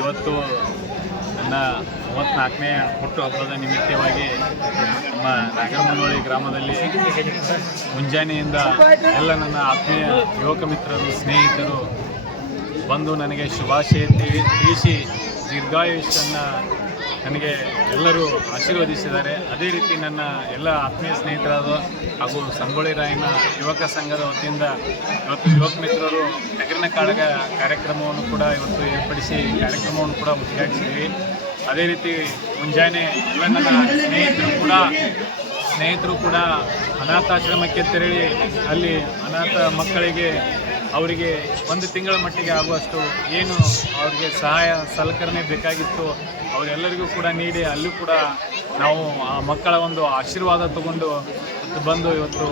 ಇವತ್ತು ನನ್ನ 34ನೇ ಹುಟ್ಟುಹಬ್ಬದ ನಿಮಿತ್ತವಾಗಿ ನಮ್ಮ ನಾಗರಮುನ್ನೋಳಿ ಗ್ರಾಮದಲ್ಲಿ ಮುಂಜಾನೆಯಿಂದ ಎಲ್ಲ ನನ್ನ ಆತ್ಮೀಯ ಯುವಕ ಮಿತ್ರರು ಸ್ನೇಹಿತರು ಬಂದು ನನಗೆ ಶುಭಾಶಯ ತಿಳಿಸಿ ದೀರ್ಘಾಯುಷ್ಯನ್ನು ನನಗೆ ಎಲ್ಲರೂ ಆಶೀರ್ವದಿಸಿದ್ದಾರೆ. ಅದೇ ರೀತಿ ನನ್ನ ಎಲ್ಲ ಆತ್ಮೀಯ ಸ್ನೇಹಿತರಾದ ಹಾಗೂ ಸಂಗೊಳ್ಳಿ ರಾಯಣ್ಣ ಯುವಕ ಸಂಘದ ವತಿಯಿಂದ ಇವತ್ತು ಯುವಕ ಮಿತ್ರರು ಟಗರಿನ ಕಾಳಗ ಕಾರ್ಯಕ್ರಮವನ್ನು ಕೂಡ ಇವತ್ತು ಏರ್ಪಡಿಸಿ ಕಾರ್ಯಕ್ರಮವನ್ನು ಕೂಡ ಉದ್ಘಾಟಿಸಿದ್ವಿ. ಅದೇ ರೀತಿ ಮುಂಜಾನೆ ಎಲ್ಲ ನನ್ನ ಸ್ನೇಹಿತರು ಕೂಡ ಅನಾಥಾಶ್ರಮಕ್ಕೆ ತೆರಳಿ ಅಲ್ಲಿ ಅನಾಥ ಮಕ್ಕಳಿಗೆ ಅವರಿಗೆ ಒಂದು ತಿಂಗಳ ಮಟ್ಟಿಗೆ ಆಗುವಷ್ಟು ಏನು ಅವರಿಗೆ ಸಹಾಯ ಸಲಕರಣೆ ಬೇಕಾಗಿತ್ತು ಅವರೆಲ್ಲರಿಗೂ ಕೂಡ ನೀಡಿ ಅಲ್ಲೂ ಕೂಡ ನಾವು ಆ ಮಕ್ಕಳ ಒಂದು ಆಶೀರ್ವಾದ ತಗೊಂಡು ಬಂದು ಇವತ್ತು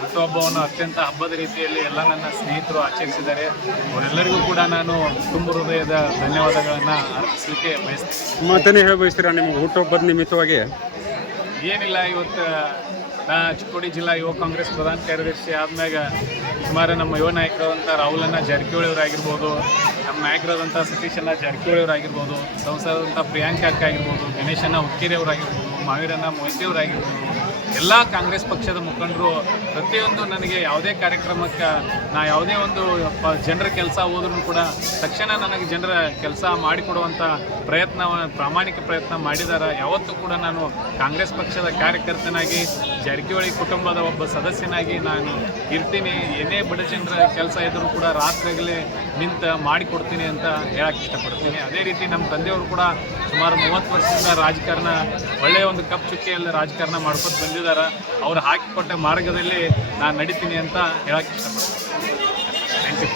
ಹುಟ್ಟುಹಬ್ಬವನ್ನು ಅತ್ಯಂತ ಹಬ್ಬದ ರೀತಿಯಲ್ಲಿ ಎಲ್ಲ ನನ್ನ ಸ್ನೇಹಿತರು ಆಚರಿಸಿದ್ದಾರೆ. ಅವರೆಲ್ಲರಿಗೂ ಕೂಡ ನಾನು ತುಂಬ ಹೃದಯದ ಧನ್ಯವಾದಗಳನ್ನು ಅರ್ಪಿಸಲಿಕ್ಕೆ ಬಯಸ್ತೀನಿ. ಮತ್ತೇನೇ ಹೇಳ ಬಯಸ್ತೀರಾ ನಿಮ್ಮ ಹುಟ್ಟುಹಬ್ಬದ ನಿಮಿತ್ತವಾಗಿ? ಏನಿಲ್ಲ, ಇವತ್ತು ನಾ ಚಿಕ್ಕೋಡಿ ಜಿಲ್ಲಾ ಯುವ ಕಾಂಗ್ರೆಸ್ ಪ್ರಧಾನ ಕಾರ್ಯದರ್ಶಿ ಆದ್ಮ್ಯಾಗ ಸುಮಾರು ನಮ್ಮ ಯುವ ನಾಯಕರಾದಂಥ ರಾಹುಲಣ್ಣ ಜಾರಕಿಹೊಳಿ ಅವರಾಗಿರ್ಬೋದು, ನಮ್ಮ ನಾಯಕರಾದಂಥ ಸತೀಶಣ್ಣ ಜಾರಕಿಹೊಳಿ ಅವರಾಗಿರ್ಬೋದು, ಸಂಸದರಂಥ ಪ್ರಿಯಾಂಕಾ ಅಕ್ಕ ಆಗಿರ್ಬೋದು, ಗಣೇಶಣ್ಣ ಹುಕ್ಕೇರಿ ಅವರಾಗಿರ್ಬೋದು, ಮಾವೀರಣ್ಣ ಮೊಯ್ತೆ ಅವರಾಗಿರ್ಬೋದು, ಎಲ್ಲ ಕಾಂಗ್ರೆಸ್ ಪಕ್ಷದ ಮುಖಂಡರು ಪ್ರತಿಯೊಂದು ನನಗೆ ಯಾವುದೇ ಕಾರ್ಯಕ್ರಮಕ್ಕೆ ನಾ ಯಾವುದೇ ಒಂದು ಜನರ ಕೆಲಸ ಹೋದ್ರೂ ಕೂಡ ತಕ್ಷಣ ನನಗೆ ಜನರ ಕೆಲಸ ಮಾಡಿಕೊಡುವಂಥ ಪ್ರಾಮಾಣಿಕ ಪ್ರಯತ್ನ ಮಾಡಿದ್ದಾರೆ. ಯಾವತ್ತೂ ಕೂಡ ನಾನು ಕಾಂಗ್ರೆಸ್ ಪಕ್ಷದ ಕಾರ್ಯಕರ್ತನಾಗಿ ಜಾರಕಿಹೊಳಿ ಕುಟುಂಬದ ಒಬ್ಬ ಸದಸ್ಯನಾಗಿ ನಾನು ಇರ್ತೀನಿ. ಏನೇ ಬಡ ಜನರ ಕೆಲಸ ಇದ್ದರೂ ಕೂಡ ರಾತ್ರಿಗಳೇ ನಿಂತು ಮಾಡಿಕೊಡ್ತೀನಿ ಅಂತ ಹೇಳಕ್ಕೆ ಇಷ್ಟಪಡ್ತೀನಿ. ಅದೇ ರೀತಿ ನಮ್ಮ ತಂದೆಯವರು ಕೂಡ ಸುಮಾರು 30 ವರ್ಷದಿಂದ ರಾಜಕಾರಣ ಒಳ್ಳೆಯ ಒಂದು ಕಪ್ ಚುಕ್ಕೆಯಲ್ಲಿ ರಾಜಕಾರಣ ಮಾಡ್ಕೊಂಡು ಬಂದಿದ್ದಾರೆ. ಅವ್ರು ಹಾಕಿಕೊಟ್ಟ ಮಾರ್ಗದಲ್ಲಿ ನಾನು ನಡೀತೀನಿ ಅಂತ ಹೇಳಕ್ಕೆ ಇಷ್ಟಪಡ್ತೀನಿ. Thank you.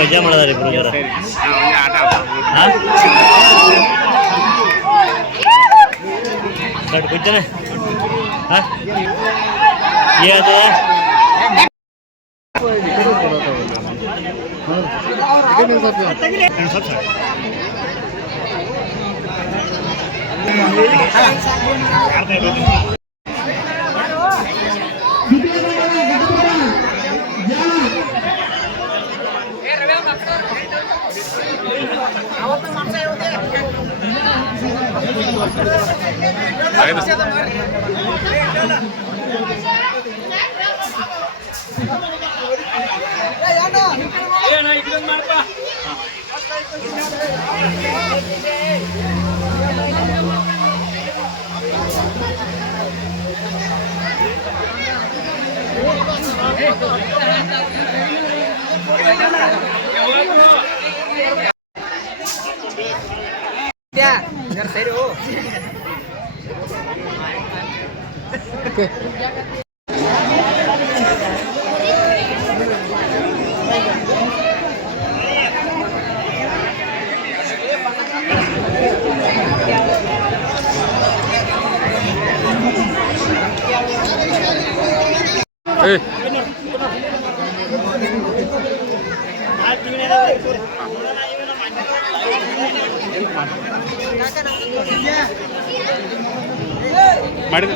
ಮಜಾ ಮಾಡೋದಾರೆ ಕೂತಾನೆ ಸರಿ ಮಾಡಿದ